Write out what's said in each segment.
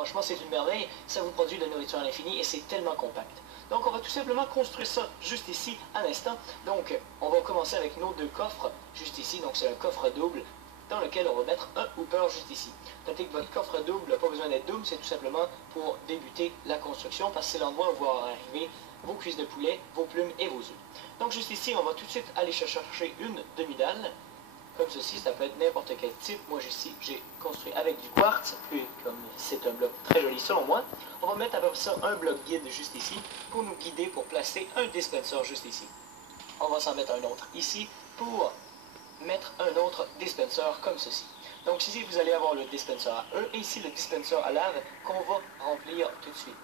Franchement, c'est une merveille, ça vous produit de la nourriture à l'infini et c'est tellement compact. Donc on va tout simplement construire ça juste ici à l'instant. Donc on va commencer avec nos deux coffres juste ici. Donc c'est un coffre double dans lequel on va mettre un hooper juste ici. Notez que votre coffre double n'a pas besoin d'être double, c'est tout simplement pour débuter la construction parce que c'est l'endroit où vont arriver vos cuisses de poulet, vos plumes et vos œufs. Donc juste ici, on va tout de suite aller chercher une demi-dalle. Comme ceci, ça peut être n'importe quel type. Moi, ici, j'ai construit avec du quartz, puis comme c'est un bloc très joli selon moi, on va mettre après ça un bloc guide juste ici pour nous guider pour placer un dispenser juste ici. On va s'en mettre un autre ici pour mettre un autre dispenser comme ceci. Donc ici, vous allez avoir le dispenser à eux et ici le dispenser à lave qu'on va remplir tout de suite.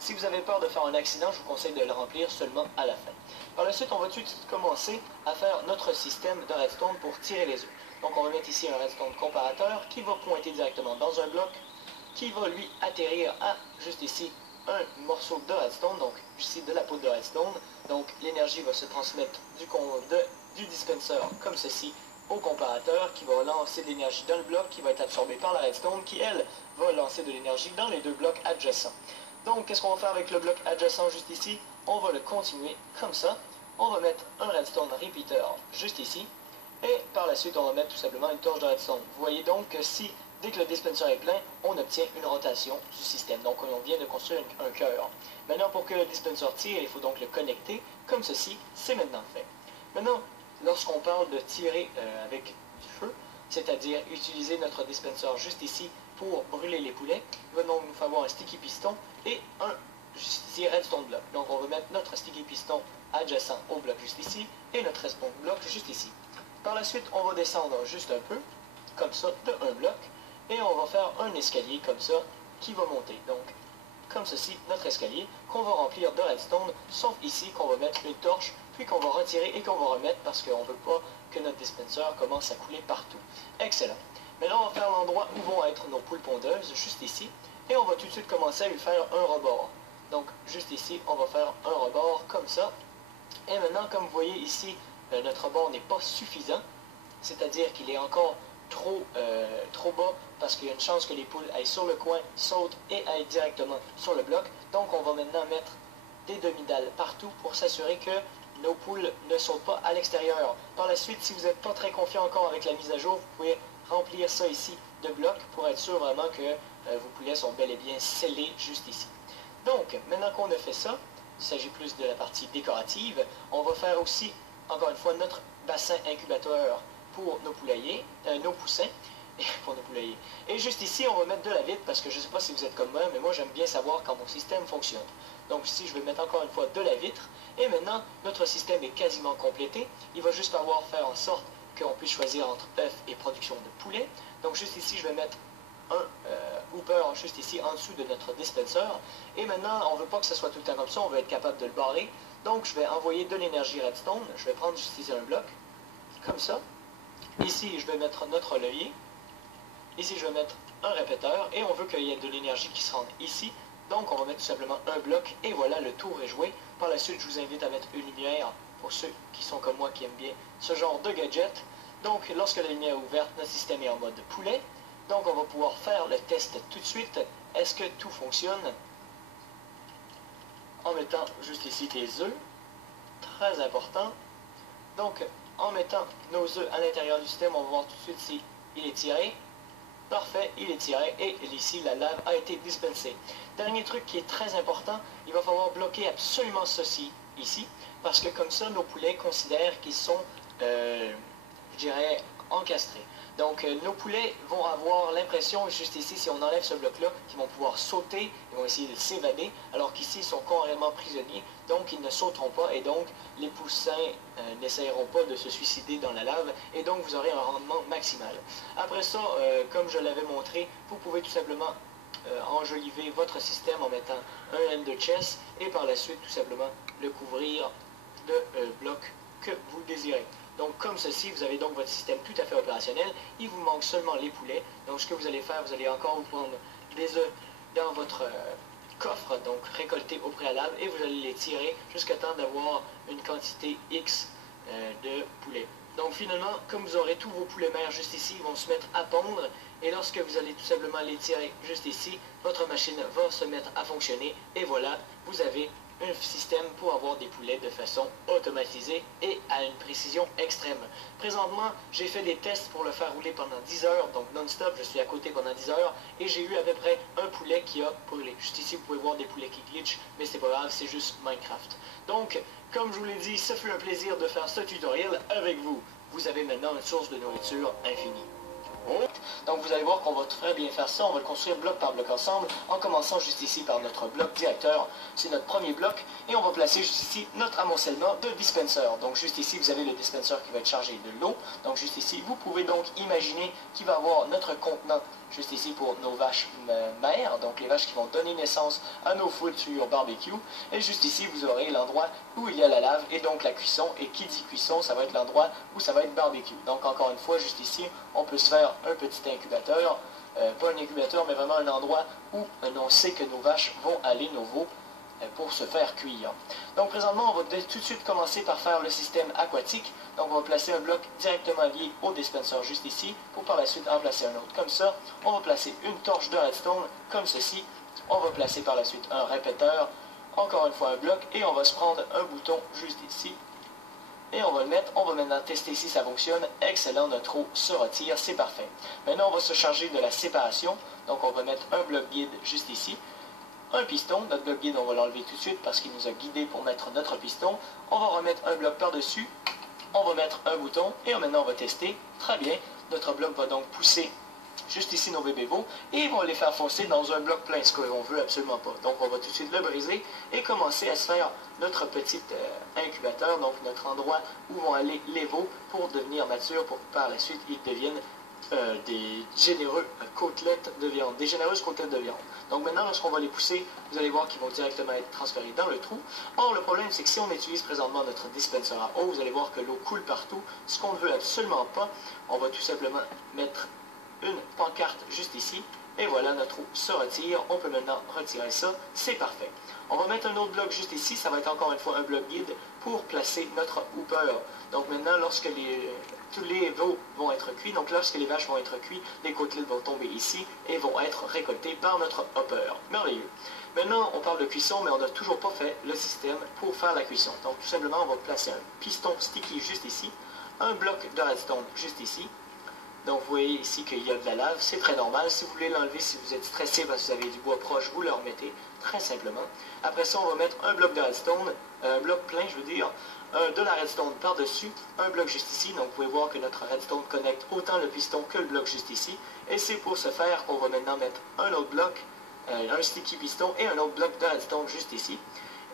Si vous avez peur de faire un accident, je vous conseille de le remplir seulement à la fin. Par la suite, on va tout de suite commencer à faire notre système de redstone pour tirer les œufs. Donc on va mettre ici un redstone comparateur qui va pointer directement dans un bloc, qui va lui atterrir à juste ici un morceau de redstone, donc ici de la poudre de redstone. Donc l'énergie va se transmettre du dispenser comme ceci au comparateur qui va lancer de l'énergie dans le bloc qui va être absorbé par la redstone qui, elle, va lancer de l'énergie dans les deux blocs adjacents. Donc, qu'est-ce qu'on va faire avec le bloc adjacent juste ici? On va le continuer comme ça. On va mettre un redstone repeater juste ici. Et par la suite, on va mettre tout simplement une torche de redstone. Vous voyez donc que si, dès que le dispenser est plein, on obtient une rotation du système. Donc, on vient de construire un cœur. Maintenant, pour que le dispenser tire, il faut donc le connecter comme ceci. C'est maintenant fait. Maintenant, lorsqu'on parle de tirer avec du feu, c'est-à-dire utiliser notre dispenser juste ici pour brûler les poulets, il va donc nous falloir un sticky piston et un juste ici redstone block. Donc on va mettre notre sticky piston adjacent au bloc juste ici et notre redstone block juste ici. Par la suite, on va descendre juste un peu, comme ça, de un bloc, et on va faire un escalier comme ça qui va monter. Donc, comme ceci, notre escalier qu'on va remplir de redstone, sauf ici qu'on va mettre une torche, puis qu'on va retirer et qu'on va remettre parce qu'on ne veut pas que notre dispenser commence à couler partout. Excellent. Maintenant, on va faire l'endroit où vont être nos poules pondeuses, juste ici, et on va tout de suite commencer à lui faire un rebord. Donc, juste ici, on va faire un rebord comme ça. Et maintenant, comme vous voyez ici, notre rebord n'est pas suffisant, c'est-à-dire qu'il est encore trop bas parce qu'il y a une chance que les poules aillent sur le coin, sautent et aillent directement sur le bloc. Donc, on va maintenant mettre des demi-dalles partout pour s'assurer que nos poules ne sautent pas à l'extérieur. Par la suite, si vous n'êtes pas très confiant encore avec la mise à jour, vous pouvez remplir ça ici de blocs pour être sûr vraiment que vos poulets sont bel et bien scellés juste ici. Donc, maintenant qu'on a fait ça, il s'agit plus de la partie décorative, on va faire aussi, encore une fois, notre bassin incubateur pour nos poulaillers, nos poussins, pour nos poulaillers. Et juste ici, on va mettre de la vitre parce que je ne sais pas si vous êtes comme moi, mais moi j'aime bien savoir quand mon système fonctionne. Donc ici, je vais mettre encore une fois de la vitre. Et maintenant, notre système est quasiment complété. Il va juste falloir faire en sorte qu'on puisse choisir entre œufs et production de poulet. Donc juste ici, je vais mettre un hooper juste ici en dessous de notre dispenser. Et maintenant, on ne veut pas que ce soit tout le temps comme ça, on veut être capable de le barrer. Donc je vais envoyer de l'énergie redstone. Je vais prendre juste ici un bloc, comme ça. Ici, je vais mettre notre levier. Ici, je vais mettre un répéteur et on veut qu'il y ait de l'énergie qui se rende ici. Donc, on va mettre tout simplement un bloc et voilà, le tour est joué. Par la suite, je vous invite à mettre une lumière pour ceux qui sont comme moi, qui aiment bien ce genre de gadget. Donc, lorsque la lumière est ouverte, notre système est en mode poulet. Donc, on va pouvoir faire le test tout de suite. Est-ce que tout fonctionne? En mettant juste ici des œufs. Très important. Donc, en mettant nos œufs à l'intérieur du système, on va voir tout de suite si il est tiré. Parfait, il est tiré et ici la lave a été dispensée. Dernier truc qui est très important, il va falloir bloquer absolument ceci ici, parce que comme ça nos poulets considèrent qu'ils sont, je dirais, encastrés. Donc nos poulets vont avoir l'impression, juste ici, si on enlève ce bloc-là, qu'ils vont pouvoir sauter, ils vont essayer de s'évader, alors qu'ici ils sont carrément prisonniers, donc ils ne sauteront pas, et donc les poussins n'essayeront pas de se suicider dans la lave, et donc vous aurez un rendement maximal. Après ça, comme je l'avais montré, vous pouvez tout simplement enjoliver votre système en mettant un ender chest, et par la suite tout simplement le couvrir de blocs que vous désirez. Donc comme ceci, vous avez donc votre système tout à fait opérationnel. Il vous manque seulement les poulets. Donc ce que vous allez faire, vous allez encore vous prendre des œufs dans votre coffre, donc récoltés au préalable, et vous allez les tirer jusqu'à temps d'avoir une quantité X de poulets. Donc finalement, comme vous aurez tous vos poulets mères juste ici, ils vont se mettre à pondre, et lorsque vous allez tout simplement les tirer juste ici, votre machine machine va se mettre à fonctionner et voilà, vous avez un système pour avoir des poulets de façon automatisée et à une précision extrême. Présentement, j'ai fait des tests pour le faire rouler pendant 10 heures, donc non-stop, je suis à côté pendant 10 heures, et j'ai eu à peu près un poulet qui a brûlé. Juste ici, vous pouvez voir des poulets qui glitchent, mais c'est pas grave, c'est juste Minecraft. Donc, comme je vous l'ai dit, ça fut un plaisir de faire ce tutoriel avec vous. Vous avez maintenant une source de nourriture infinie. Donc vous allez voir qu'on va très bien faire ça, on va le construire bloc par bloc ensemble, en commençant juste ici par notre bloc directeur, c'est notre premier bloc, et on va placer juste ici notre amoncellement de dispenser. Donc juste ici vous avez le dispenser qui va être chargé de l'eau, donc juste ici vous pouvez donc imaginer qu'il va avoir notre contenant juste ici pour nos vaches mères, donc les vaches qui vont donner naissance à nos futurs barbecue, et juste ici vous aurez l'endroit où il y a la lave et donc la cuisson, et qui dit cuisson ça va être l'endroit où ça va être barbecue. Donc encore une fois juste ici on peut se faire un petit incubateur, pas un incubateur mais vraiment un endroit où on sait que nos vaches vont aller, nos veaux, pour se faire cuire. Donc présentement, on va tout de suite commencer par faire le système aquatique. Donc on va placer un bloc directement lié au dispenser juste ici, pour par la suite en placer un autre comme ça. On va placer une torche de redstone comme ceci. On va placer par la suite un répéteur, encore une fois un bloc, et on va se prendre un bouton juste ici. Et on va le mettre, on va maintenant tester si ça fonctionne. Excellent, notre eau se retire, c'est parfait. Maintenant, on va se charger de la séparation. Donc on va mettre un bloc guide juste ici. Un piston, notre bloc guide on va l'enlever tout de suite parce qu'il nous a guidé pour mettre notre piston. On va remettre un bloc par-dessus, on va mettre un bouton et maintenant on va tester. Très bien, notre bloc va donc pousser juste ici nos bébés veaux et ils vont les faire foncer dans un bloc plein, ce qu'on veut absolument pas. Donc on va tout de suite le briser et commencer à se faire notre petit incubateur, donc notre endroit où vont aller les veaux pour devenir matures, pour que par la suite ils deviennent des généreuses côtelettes de viande. Donc maintenant, lorsqu'on va les pousser, vous allez voir qu'ils vont directement être transférés dans le trou. Or, le problème, c'est que si on utilise présentement notre dispenser à eau, vous allez voir que l'eau coule partout. Ce qu'on ne veut absolument pas, on va tout simplement mettre une pancarte juste ici. Et voilà, notre eau se retire. On peut maintenant retirer ça. C'est parfait. On va mettre un autre bloc juste ici. Ça va être encore une fois un bloc guide pour placer notre hooper. Donc maintenant, lorsque tous les veaux vont être cuits, donc lorsque les vaches vont être cuits, les côtelettes vont tomber ici et vont être récoltées par notre hopper. Merveilleux. Maintenant, on parle de cuisson, mais on n'a toujours pas fait le système pour faire la cuisson. Donc tout simplement, on va placer un piston sticky juste ici, un bloc de redstone juste ici. Donc vous voyez ici qu'il y a de la lave, c'est très normal. Si vous voulez l'enlever, si vous êtes stressé parce que vous avez du bois proche, vous le remettez très simplement. Après ça, on va mettre un bloc de redstone, un bloc plein je veux dire, de la redstone par-dessus, un bloc juste ici. Donc vous pouvez voir que notre redstone connecte autant le piston que le bloc juste ici. Et c'est pour ce faire qu'on va maintenant mettre un autre bloc, un sticky piston et un autre bloc de redstone juste ici.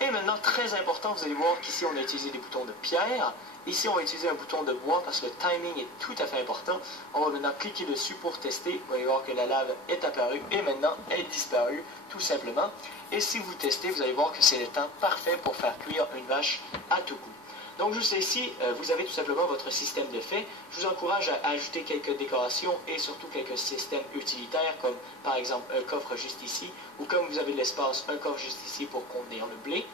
Et maintenant, très important, vous allez voir qu'ici on a utilisé des boutons de pierre. Ici, on va utiliser un bouton de bois parce que le timing est tout à fait important. On va maintenant cliquer dessus pour tester. Vous allez voir que la lave est apparue et maintenant est disparue, tout simplement. Et si vous testez, vous allez voir que c'est le temps parfait pour faire cuire une vache à tout coup. Donc juste ici, vous avez tout simplement votre système de fait. Je vous encourage à ajouter quelques décorations et surtout quelques systèmes utilitaires comme par exemple un coffre juste ici ou comme vous avez de l'espace, un coffre juste ici pour contenir le blé.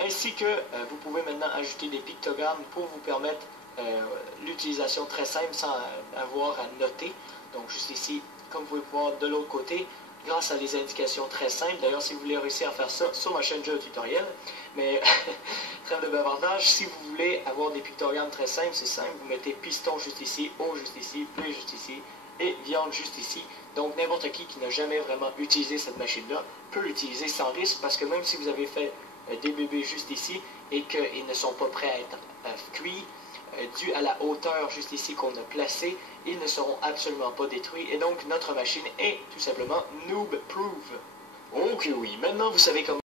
Ainsi que vous pouvez maintenant ajouter des pictogrammes pour vous permettre l'utilisation très simple sans avoir à noter. Donc juste ici, comme vous pouvez voir de l'autre côté, grâce à des indications très simples. D'ailleurs, si vous voulez réussir à faire ça sur ma chaîne, j'ai un tutoriel. Mais, trêve de bavardage, si vous voulez avoir des pictogrammes très simples, c'est simple. Vous mettez piston juste ici, eau juste ici, blé juste ici et viande juste ici. Donc, n'importe qui n'a jamais vraiment utilisé cette machine-là peut l'utiliser sans risque parce que même si vous avez fait des bébés juste ici et qu'ils ne sont pas prêts à être cuits, dû à la hauteur juste ici qu'on a placée, ils ne seront absolument pas détruits et donc notre machine est tout simplement noob-proof. Ok oui, maintenant vous savez comment